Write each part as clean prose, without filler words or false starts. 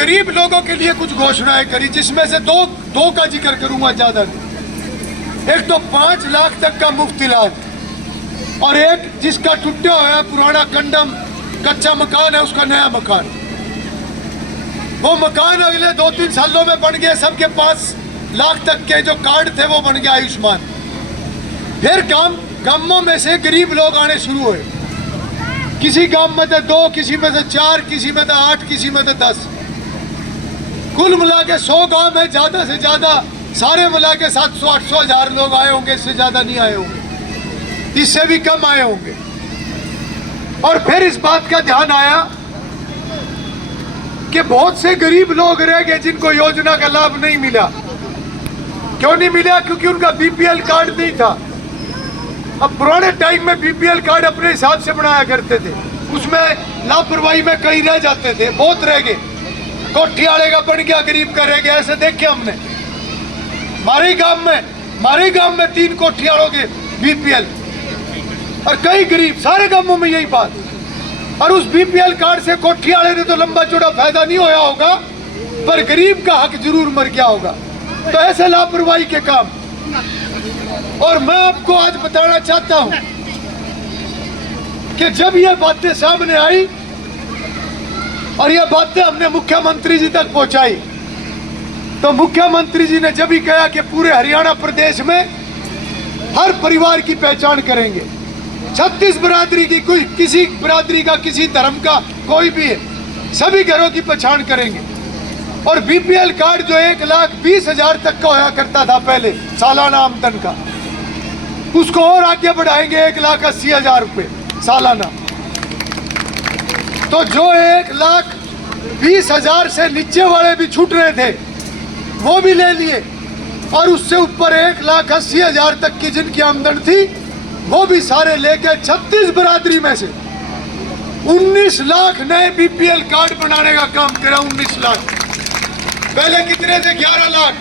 गरीब लोगों के लिए कुछ घोषणाएं करी, जिसमें से दो का जिक्र करूंगा, ज्यादा नहीं। एक तो 5 लाख तक का मुफ्त इलाज, और एक जिसका टूटा हुआ पुराना कंडम कच्चा मकान है उसका नया मकान। वो मकान अगले 2-3 सालों में बन गए, सबके 5 लाख तक के जो कार्ड थे वो बन गया आयुष्मान। फिर गांवों में से गरीब लोग आने शुरू हुए, किसी गांव में तो 2, किसी में तो 4, किसी में तो 8, किसी में तो 10। कुल मिला के 100 गांव में ज्यादा से ज्यादा सारे मिला के 700-800 हज़ार लोग आए होंगे, इससे ज्यादा नहीं आए होंगे, इससे भी कम आए होंगे। और फिर इस बात का ध्यान आया कि बहुत से गरीब लोग रह गए जिनको योजना का लाभ नहीं मिला। क्यों नहीं मिला? क्योंकि उनका बीपीएल कार्ड नहीं था। अब पुराने टाइम में बीपीएल कार्ड अपने हिसाब से बनाया करते थे, उसमें लापरवाही में कई रह जाते थे, बहुत रह गए। कोठी वाले का बन गया, गरीब का रह गया, ऐसे देखे हमने। हमारे गांव में 3 कोठी वालों के बीपीएल और कई गरीब, सारे गांवों में यही बात। और उस बीपीएल कार्ड से कोठी वाले ने तो लंबा चौड़ा फायदा नहीं होया होगा, पर गरीब का हक जरूर मर गया होगा। तो ऐसे लापरवाही के काम। और मैं आपको आज बताना चाहता हूं कि जब ये बातें सामने आई और ये बातें हमने मुख्यमंत्री जी तक पहुंचाई, तो मुख्यमंत्री जी ने जब ही कहा कि पूरे हरियाणा प्रदेश में हर परिवार की पहचान करेंगे, 36 बिरादरी की, कोई किसी बिरादरी का, किसी धर्म का कोई भी है, सभी घरों की पहचान करेंगे। और बीपीएल कार्ड जो 1,20,000 तक का होया करता था पहले सालाना आमदन का, उसको और आगे बढ़ाएंगे 1,80,000 रुपये सालाना। तो जो 1,20,000 से नीचे वाले भी छूट रहे थे वो भी ले लिए, और उससे ऊपर 1,80,000 तक की जिनकी आमदन थी वो भी सारे लेके 36 बिरादरी में से 19 लाख नए बीपीएल कार्ड बनाने का काम करा। 19 लाख। पहले कितने थे? 11 लाख।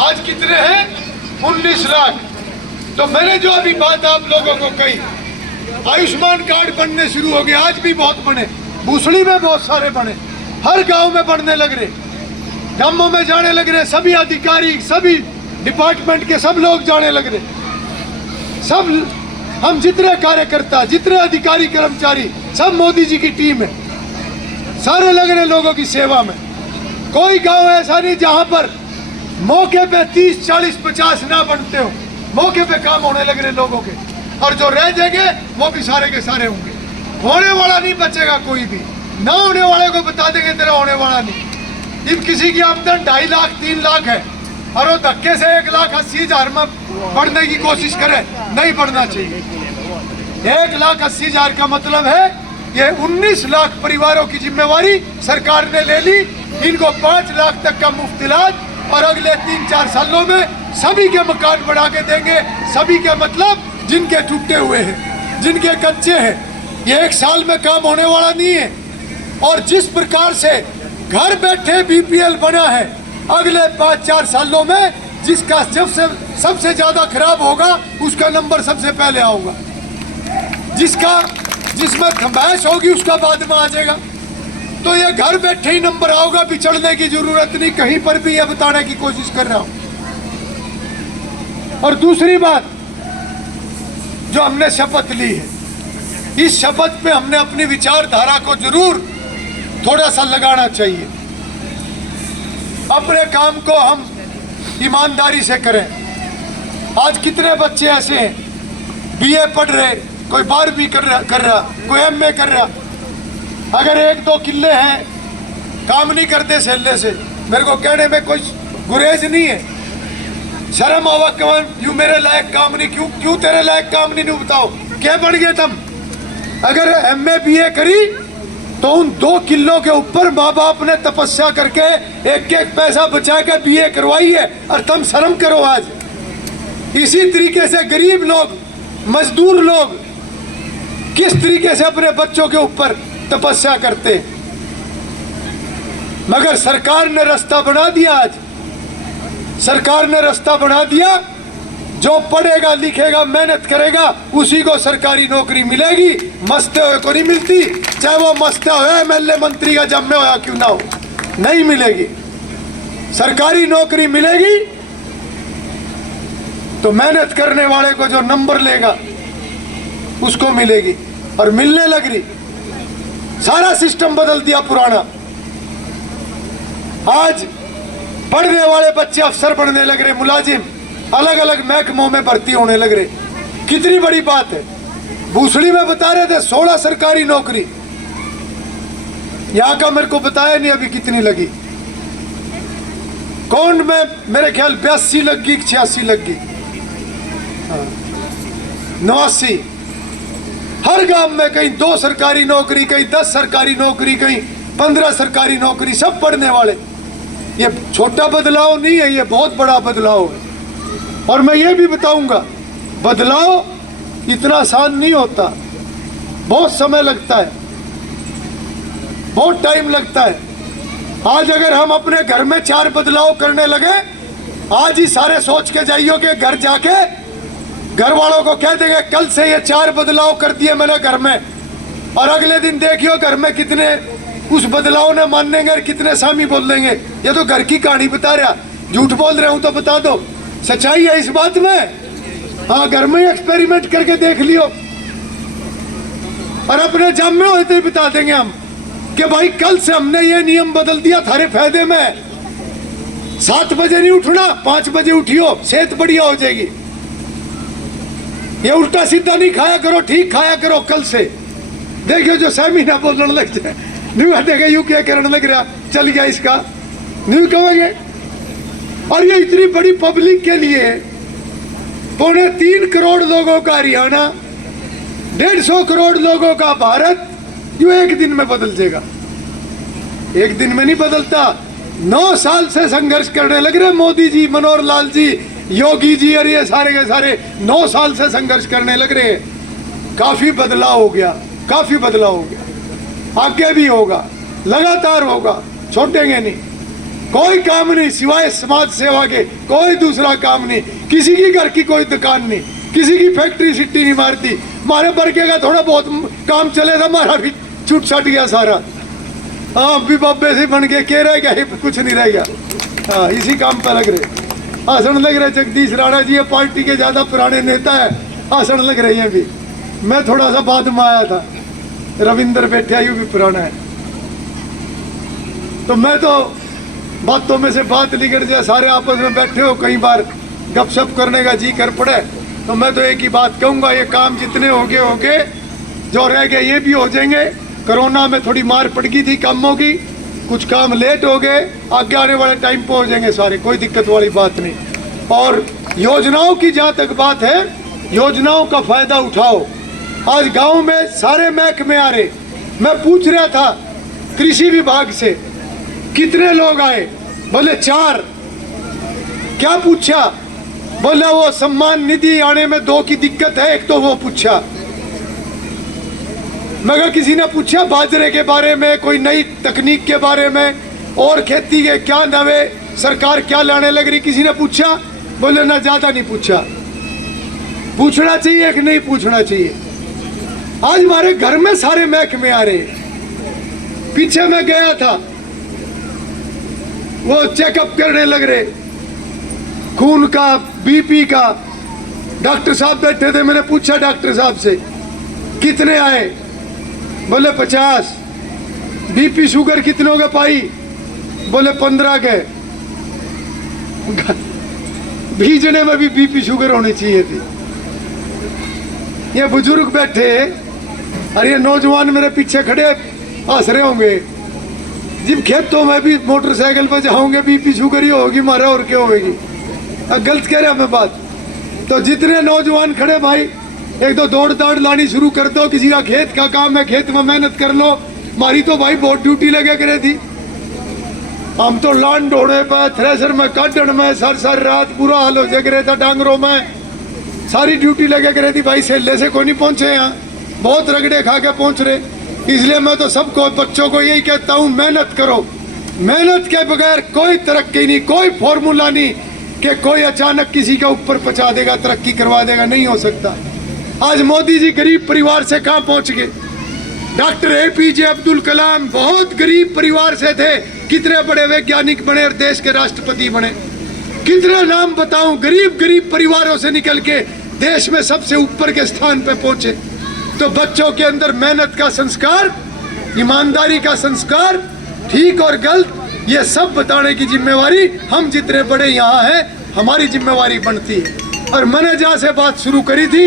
आज कितने हैं? 19 लाख। तो मैंने जो अभी बात आप लोगों को कही, आयुष्मान कार्ड बनने शुरू हो गए, आज भी बहुत बने, भूसड़ी में बहुत सारे बने, हर गांव में बनने लग रहे, गांवों में जाने लग रहे, सभी अधिकारी, सभी डिपार्टमेंट के सब लोग जाने लग रहे। सब हम जितने कार्यकर्ता, जितने अधिकारी कर्मचारी, सब मोदी जी की टीम है, सारे लग रहे लोगों की सेवा में। कोई गांव ऐसा नहीं जहां पर मौके पे 30, 40, 50 ना बनते हो, मौके पे काम होने लग रहे लोगों के। और जो रह जाएंगे वो भी सारे के सारे होंगे, होने वाला नहीं बचेगा कोई भी। ना होने वाले को बता देंगे तेरा होने वाला नहीं। जब किसी की आमदन 2.5 लाख 3 लाख है और वो धक्के से 1,80,000 में बढ़ने की कोशिश करे, नहीं बढ़ना चाहिए। 1,80,000 का मतलब है ये 19 लाख परिवारों की जिम्मेवारी सरकार ने ले ली। इनको 5 लाख तक का मुफ्त इलाज, और अगले 3-4 सालों में सभी के मकान बना के देंगे। सभी के मतलब जिनके टूटे हुए हैं, जिनके कच्चे हैं। ये 1 साल में काम होने वाला नहीं है। और जिस प्रकार से घर बैठे बीपीएल बना है, अगले 5-4 सालों में जिसका सबसे ज्यादा खराब होगा उसका नंबर सबसे पहले आऊगा, जिसमें खमैश होगी उसका बाद में आ जाएगा। तो ये घर बैठे ही नंबर आओगा, बिछड़ने की जरूरत नहीं। कहीं पर भी ये बताने की कोशिश कर रहा हूं। और दूसरी बात, जो हमने शपथ ली है, इस शपथ पे हमने अपनी विचारधारा को जरूर थोड़ा सा लगाना चाहिए। अपने काम को हम ईमानदारी से करें। आज कितने बच्चे ऐसे हैं बीए पढ़ रहे, कोई 12वीं कर रहा, कोई एमए कर रहा। अगर 1-2 किले हैं, काम नहीं करते सहले से, मेरे को कहने में कोई गुरेज नहीं है, शर्म आवा कवन, यूं मेरे लायक काम नहीं, क्यों तेरे लायक काम नहीं बताओ, क्या बढ़ गए तुम? अगर एमए बीए करी तो उन 2 किलो के ऊपर माँ बाप ने तपस्या करके 1-1 पैसा बचा के बीए करवाई है, और तुम शर्म करो आज। इसी तरीके से गरीब लोग, मजदूर लोग किस तरीके से अपने बच्चों के ऊपर तपस्या करते, मगर सरकार ने रास्ता बना दिया। आज सरकार ने रास्ता बना दिया, जो पढ़ेगा लिखेगा मेहनत करेगा उसी को सरकारी नौकरी मिलेगी, मस्ते हुए को नहीं मिलती, चाहे वो मस्ते हुए एमएलए मंत्री का जब में होया क्यों ना हो। नहीं मिलेगी। सरकारी नौकरी मिलेगी तो मेहनत करने वाले को जो नंबर लेगा उसको मिलेगी, और मिलने लग रही। सारा सिस्टम बदल दिया पुराना। आज पढ़ने वाले बच्चे अफसर बनने लग रहे, मुलाजिम अलग अलग महकमों में भर्ती होने लग रहे। कितनी बड़ी बात है। भूसड़ी में बता रहे थे 16 सरकारी नौकरी, यहाँ का मेरे को बताया नहीं अभी कितनी लगी। कौन में मेरे ख्याल 82 लग गई, 86 लग गई, 89। हर गांव में कहीं 2 सरकारी नौकरी, कहीं 10 सरकारी नौकरी, कहीं 15 सरकारी नौकरी, सब पढ़ने वाले। ये छोटा बदलाव नहीं है, ये बहुत बड़ा बदलाव है। और मैं ये भी बताऊंगा, बदलाव इतना आसान नहीं होता, बहुत समय लगता है, बहुत टाइम लगता है। आज अगर हम अपने घर में 4 बदलाव करने लगे, आज ही सारे सोच के जाइयो कि घर जाके घर वालों को कह देंगे कल से ये 4 बदलाव कर दिए मैंने घर में, और अगले दिन देखियो घर में कितने उस बदलाव ने मानेंगे और कितने सामी बोल देंगे। ये तो घर की कहानी बता रहा, झूठ बोल रहे हूं तो बता दो, सच्चाई है इस बात में। हाँ, घर में एक्सपेरिमेंट करके देख लियो, और अपने जामे होते ही बता देंगे हम कि भाई कल से हमने ये नियम बदल दिया थारे फायदे में। 7 बजे नहीं उठना, 5 बजे उठियो, सेहत बढ़िया हो जाएगी। ये उल्टा सीधा नहीं खाया करो, ठीक खाया करो। कल से देखियो जो सहमी ना बोलने लग जाए, नहीं देखे यू क्या करने लग रहा, चल गया इसका, नहीं कहेंगे। और ये इतनी बड़ी पब्लिक के लिए 3.25 करोड़ लोगों का हरियाणा, 150 करोड़ लोगों का भारत, यू एक दिन में बदल जाएगा। एक दिन में नहीं बदलता। 9 साल से संघर्ष करने लग रहे मोदी जी, मनोहर लाल जी, योगी जी, और ये सारे के सारे 9 साल से संघर्ष करने लग रहे। काफी बदलाव हो गया, काफी बदलाव हो गया। आगे भी होगा, लगातार होगा, छोड़ेंगे नहीं। कोई काम नहीं सिवाय समाज सेवा के, कोई दूसरा काम नहीं। किसी की घर की कोई दुकान नहीं, किसी की फैक्ट्री सिट्टी नहीं मारती। हमारे बरके का थोड़ा बहुत काम चले था, हमारा भी छूट छट गया सारा। हाँ, भी बाबे से बन के क्या रह गया, कुछ नहीं रह गया। हाँ, इसी काम पर लग रहे, आसन लग रहे। जगदीश राणा जी ये पार्टी के ज्यादा पुराने नेता है, आसन लग रही है भी। मैं थोड़ा सा बाद में आया था, रविंद्र बैठा यू भी पुराना है। तो मैं तो बातों में से बात निकल जाए, सारे आपस में बैठे हो, कई बार गपशप करने का जी कर पड़े, तो मैं तो एक ही बात कहूँगा, ये काम जितने होंगे, जो रह गए ये भी हो जाएंगे। कोरोना में थोड़ी मार पड़ गई थी कामों की, कुछ काम लेट हो गए, आगे आने वाले टाइम पे हो जाएंगे सारे, कोई दिक्कत वाली बात नहीं। और योजनाओं की जहाँ तक बात है, योजनाओं का फायदा उठाओ। आज गांव में सारे महकमे आ रहे। मैं पूछ रहा था कृषि विभाग से कितने लोग आए, बोले 4। क्या पूछा, बोला वो सम्मान निधि आने में 2 की दिक्कत है, एक तो वो पूछा। मगर किसी ने पूछा बाजरे के बारे में, कोई नई तकनीक के बारे में, और खेती के क्या नवे सरकार क्या लाने लग रही, किसी ने पूछा? बोले ना, ज्यादा नहीं पूछा। पूछना चाहिए कि नहीं पूछना चाहिए? आज हमारे घर में सारे महकमे आ रहे। पीछे मैं गया था, वो चेकअप करने लग रहे, खून का, बीपी का। डॉक्टर साहब बैठे थे, मैंने पूछा डॉक्टर साहब से कितने आए, बोले 50। बीपी शुगर कितनों के पाई, बोले 15 के। भीजने में भी बीपी शुगर होनी चाहिए थी। ये बुजुर्ग बैठे और ये नौजवान मेरे पीछे खड़े हंस रहे होंगे। जब खेतों में भी मोटरसाइकिल पर जाओगे बीपी शुगर ही होगी मारा, और क्या होगी? गलत कह रहा मैं बात। तो जितने नौजवान खड़े भाई, एक तो दौड़ दाड़ लानी शुरू कर दो। किसी का खेत का काम है, खेत में मेहनत कर लो। हमारी तो भाई बहुत ड्यूटी लगे करे थी। हम तो लान ढोने पर, थ्रेसर में, काटन में सर रात बुरा हाल हो जाए था। डांगरों में सारी ड्यूटी लगे करे थी भाई। सेले से कोई नहीं पहुंचे यहाँ, बहुत रगड़े खा के पहुंच रहे। इसलिए मैं तो सबको, बच्चों को यही कहता हूँ, मेहनत करो। मेहनत के बगैर कोई तरक्की नहीं, कोई फॉर्मूला नहीं कि कोई अचानक किसी के ऊपर पहुंचा देगा, तरक्की करवा देगा, नहीं हो सकता। आज मोदी जी गरीब परिवार से कहाँ पहुंच गए। डॉक्टर APJ अब्दुल कलाम बहुत गरीब परिवार से थे, कितने बड़े वैज्ञानिक बने और देश के राष्ट्रपति बने। कितने नाम बताऊं, गरीब गरीब परिवारों से निकल के देश में सबसे ऊपर के स्थान पे पहुंचे। तो बच्चों के अंदर मेहनत का संस्कार, ईमानदारी का संस्कार, ठीक और गलत, ये सब बताने की जिम्मेवारी हम जितने बड़े यहाँ हैं, हमारी जिम्मेवारी बनती है। और मैंने जहाँ से बात शुरू करी थी,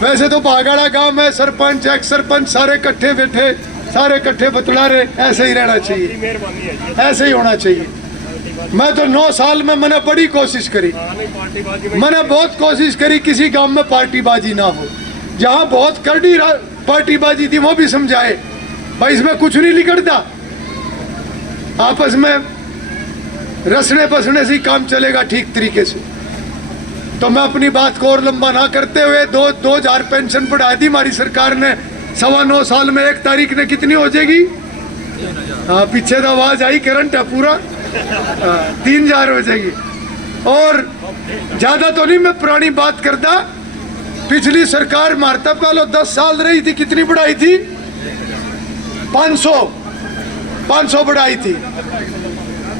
वैसे तो बागाड़ा गांव में सरपंच, एक्स सरपंच सारे इकट्ठे बैठे, सारे इकट्ठे बतला रहे, ऐसे ही रहना चाहिए, ऐसे ही होना चाहिए। मैं तो 9 साल में मैंने बड़ी कोशिश करी, मैंने बहुत कोशिश करी किसी गांव में पार्टीबाजी ना हो। जहां बहुत करड़ी पार्टीबाजी थी वो भी समझाए भाई इसमें कुछ नहीं निकलता, आपस में रसने बसने से ही काम चलेगा ठीक तरीके से। तो मैं अपनी बात को और लंबा ना करते हुए 2000 पेंशन बढ़ा दी हमारी सरकार ने 9.25 साल में। 1 तारीख ने कितनी हो जाएगी? हाँ, पीछे तो आवाज आई, करंट है पूरा। 3000 हो जाएगी। और ज्यादा तो नहीं मैं पुरानी बात करता, पिछली सरकार मारता पहले 10 साल रही थी, कितनी बढ़ाई थी? 500 बढ़ाई थी,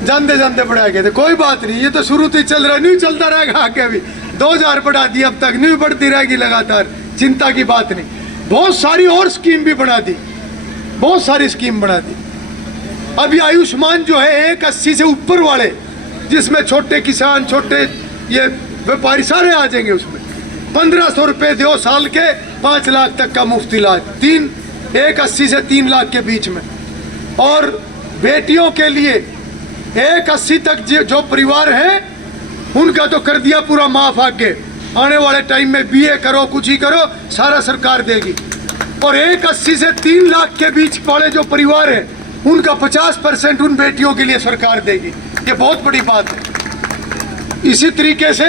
जानते जानते बढ़ाए गए थे। कोई बात नहीं, ये तो शुरू से चल रहा है, नहीं चलता रहेगा आगे भी। 2000 बढ़ा दी, अब तक नहीं बढ़ती रहेगी लगातार, चिंता की बात नहीं। बहुत सारी और स्कीम भी बना दी, बहुत सारी स्कीम बना दी। अभी आयुष्मान जो है 180 से ऊपर वाले, जिसमें छोटे किसान, छोटे ये व्यापारी सारे आ जाएंगे, उसमें 1500 रुपये दो साल के, 5 लाख तक का मुफ्त इलाज, 180 से 3 लाख के बीच में। और बेटियों के लिए 180 तक जो परिवार है उनका तो कर दिया पूरा माफ। आगे आने वाले टाइम में BA करो, कुछ ही करो, सारा सरकार देगी। और 180 से 3 लाख के बीच वाले जो परिवार है उनका 50% उन बेटियों के लिए सरकार देगी। ये बहुत बड़ी बात है। इसी तरीके से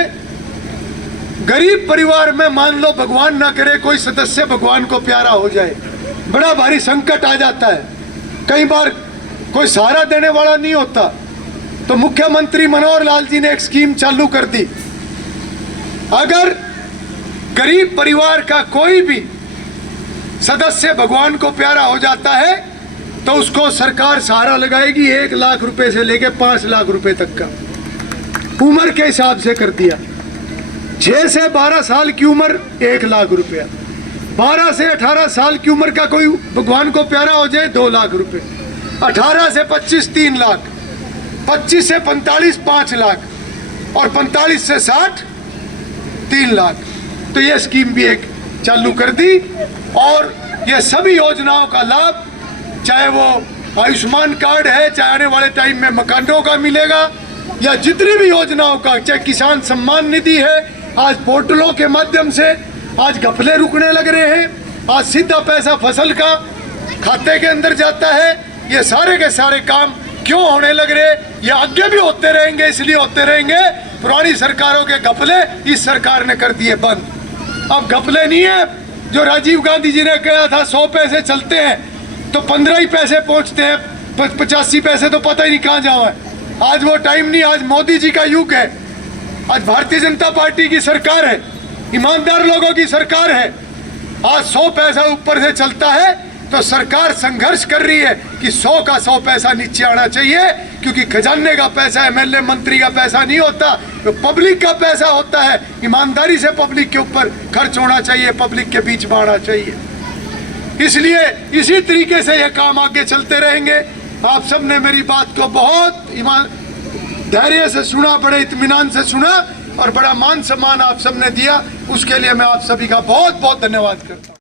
गरीब परिवार में मान लो भगवान ना करे कोई सदस्य भगवान को प्यारा हो जाए, बड़ा भारी संकट आ जाता है, कई बार कोई सहारा देने वाला नहीं होता, तो मुख्यमंत्री मनोहर लाल जी ने एक स्कीम चालू कर दी। अगर गरीब परिवार का कोई भी सदस्य भगवान को प्यारा हो जाता है तो उसको सरकार सहारा लगाएगी 1 लाख रुपए से लेके 5 लाख रुपए तक का, उम्र के हिसाब से कर दिया। 6 से 12 साल की उम्र 1 लाख रुपया, 12 से 18 साल की उम्र का कोई भगवान को प्यारा हो जाए 2 लाख रुपए, 18 से 25 3 लाख, 25 से 45 5 लाख, और 45 से 60 3 लाख। तो ये स्कीम भी एक चालू कर दी। और ये सभी योजनाओं का लाभ, चाहे वो आयुष्मान कार्ड है, चाहे आने वाले टाइम में मकानों का मिलेगा, या जितनी भी योजनाओं का, चाहे किसान सम्मान निधि है, आज पोर्टलों के माध्यम से आज घपले रुकने लग रहे हैं, आज सीधा पैसा फसल का खाते के अंदर जाता है। ये सारे के सारे काम क्यों होने लग रहे? ये आगे भी होते रहेंगे, इसलिए होते रहेंगे। पुरानी सरकारों के घपले इस सरकार ने कर दिए बंद। अब घपले नहीं है जो राजीव गांधी जी ने कहा था 100 पैसे चलते हैं तो 15 ही पैसे पहुंचते हैं, 85 पैसे तो पता ही नहीं कहाँ जाओ है। आज वो टाइम नहीं, आज मोदी जी का युग है, आज भारतीय जनता पार्टी की सरकार है, ईमानदार लोगों की सरकार है। आज 100 पैसा ऊपर से चलता है तो सरकार संघर्ष कर रही है कि 100 का 100 पैसा नीचे आना चाहिए, क्योंकि खजाने का पैसा MLA मंत्री का पैसा नहीं होता, तो पब्लिक का पैसा होता है। ईमानदारी से पब्लिक के ऊपर खर्च होना चाहिए, पब्लिक के बीच में आना चाहिए। इसलिए इसी तरीके से ये काम आगे चलते रहेंगे। आप सब ने मेरी बात को बहुत धैर्य से सुना, बड़े इत्मीनान से सुना, और बड़ा मान सम्मान आप सब ने दिया, उसके लिए मैं आप सभी का बहुत बहुत धन्यवाद करता हूँ।